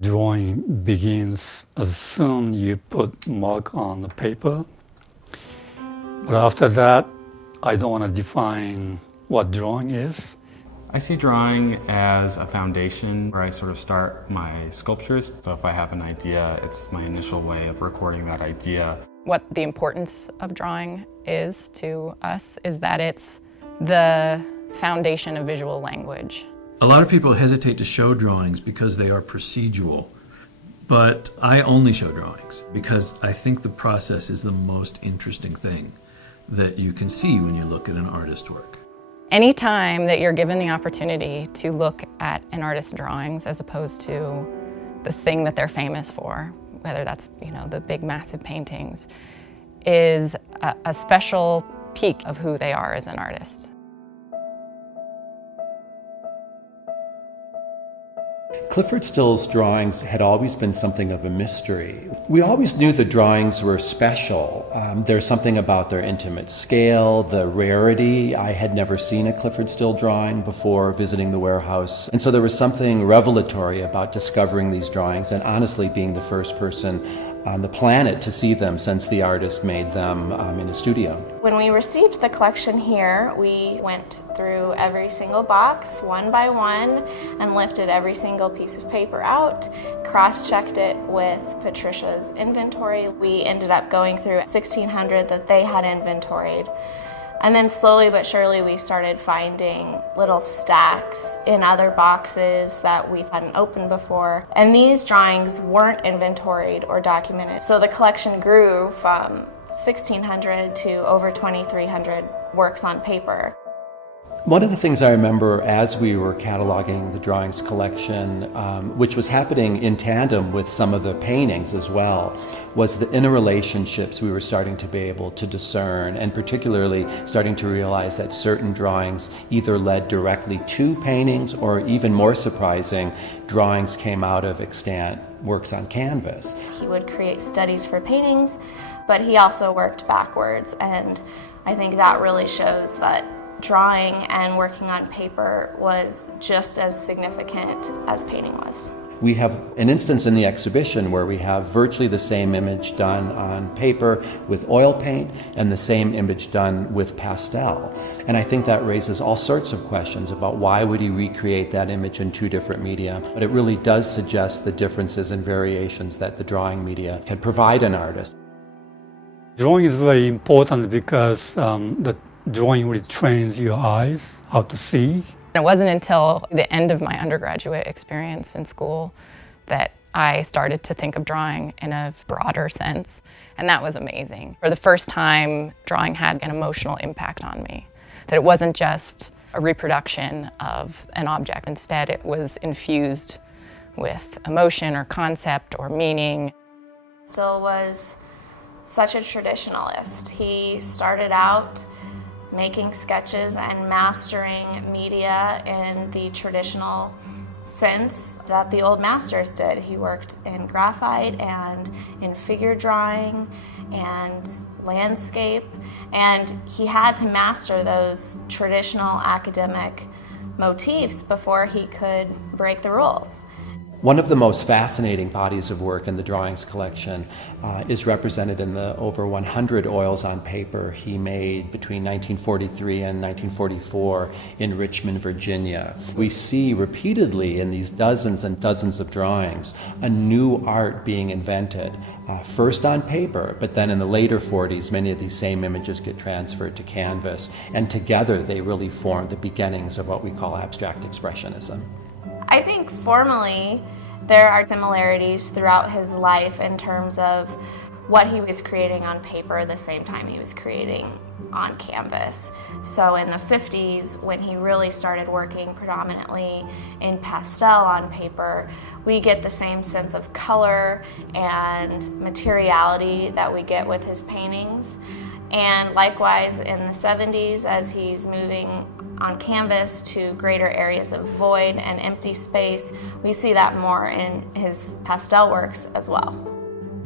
Drawing begins as soon as you put mark on the paper. But after that, I don't want to define what drawing is. I see drawing as a foundation where I sort of start my sculptures. So if I have an idea, it's my initial way of recording that idea. What the importance of drawing is to us is that it's the foundation of visual language. A lot of people hesitate to show drawings because they are procedural, but I only show drawings because I think the process is the most interesting thing that you can see when you look at an artist's work. Anytime that you're given the opportunity to look at an artist's drawings as opposed to the thing that they're famous for, whether that's the big massive paintings, is a special peek of who they are as an artist. Clyfford Still's drawings had always been something of a mystery. We always knew the drawings were special. There's something about their intimate scale, the rarity. I had never seen a Clyfford Still drawing before visiting the warehouse. And so there was something revelatory about discovering these drawings and honestly being the first person on the planet to see them since the artist made them in a studio. When we received the collection here, we went through every single box one by one and lifted every single piece of paper out, cross-checked it with Patricia's inventory. We ended up going through 1,600 that they had inventoried. And then slowly but surely we started finding little stacks in other boxes that we hadn't opened before. And these drawings weren't inventoried or documented. So the collection grew from 1,600 to over 2,300 works on paper. One of the things I remember as we were cataloging the drawings collection, which was happening in tandem with some of the paintings as well, was the interrelationships we were starting to be able to discern, and particularly starting to realize that certain drawings either led directly to paintings or, even more surprising, drawings came out of extant works on canvas. He would create studies for paintings, but he also worked backwards, and I think that really shows that drawing and working on paper was just as significant as painting was. We have an instance in the exhibition where we have virtually the same image done on paper with oil paint and the same image done with pastel. And I think that raises all sorts of questions about why would he recreate that image in two different media. But it really does suggest the differences and variations that the drawing media can provide an artist. Drawing is very important because the drawing really trains your eyes how to see. It wasn't until the end of my undergraduate experience in school that I started to think of drawing in a broader sense, and that was amazing. For the first time, drawing had an emotional impact on me, that it wasn't just a reproduction of an object. Instead, it was infused with emotion or concept or meaning. Still was such a traditionalist. He started out making sketches and mastering media in the traditional sense that the old masters did. He worked in graphite and in figure drawing and landscape, and he had to master those traditional academic motifs before he could break the rules. One of the most fascinating bodies of work in the drawings collection is represented in the over 100 oils on paper he made between 1943 and 1944 in Richmond, Virginia. We see repeatedly in these dozens and dozens of drawings a new art being invented, first on paper, but then in the later 40s, many of these same images get transferred to canvas, and together they really form the beginnings of what we call abstract expressionism. I think formally there are similarities throughout his life in terms of what he was creating on paper the same time he was creating on canvas. So in the 50s, when he really started working predominantly in pastel on paper, we get the same sense of color and materiality that we get with his paintings. And likewise in the 70s, as he's moving on canvas to greater areas of void and empty space, we see that more in his pastel works as well.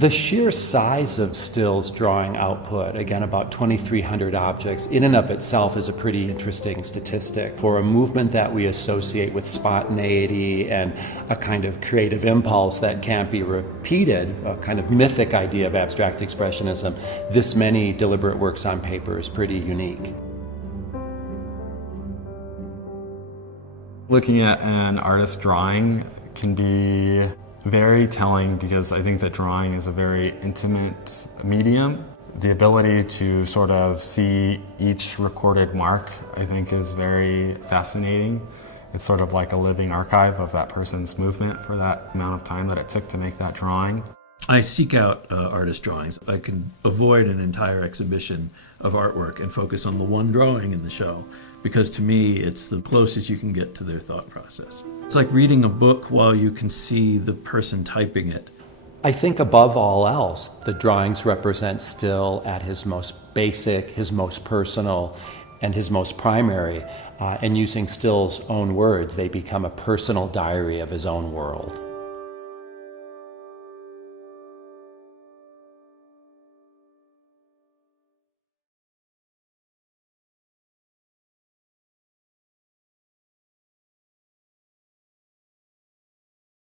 The sheer size of Still's drawing output, again about 2,300 objects, in and of itself is a pretty interesting statistic. For a movement that we associate with spontaneity and a kind of creative impulse that can't be repeated, a kind of mythic idea of abstract expressionism, this many deliberate works on paper is pretty unique. Looking at an artist's drawing can be very telling because I think that drawing is a very intimate medium. The ability to sort of see each recorded mark, I think, is very fascinating. It's sort of like a living archive of that person's movement for that amount of time that it took to make that drawing. I seek out artist drawings. I can avoid an entire exhibition of artwork and focus on the one drawing in the show, because to me it's the closest you can get to their thought process. It's like reading a book while you can see the person typing it. I think above all else, the drawings represent Still at his most basic, his most personal, and his most primary. And using Still's own words, they become a personal diary of his own world.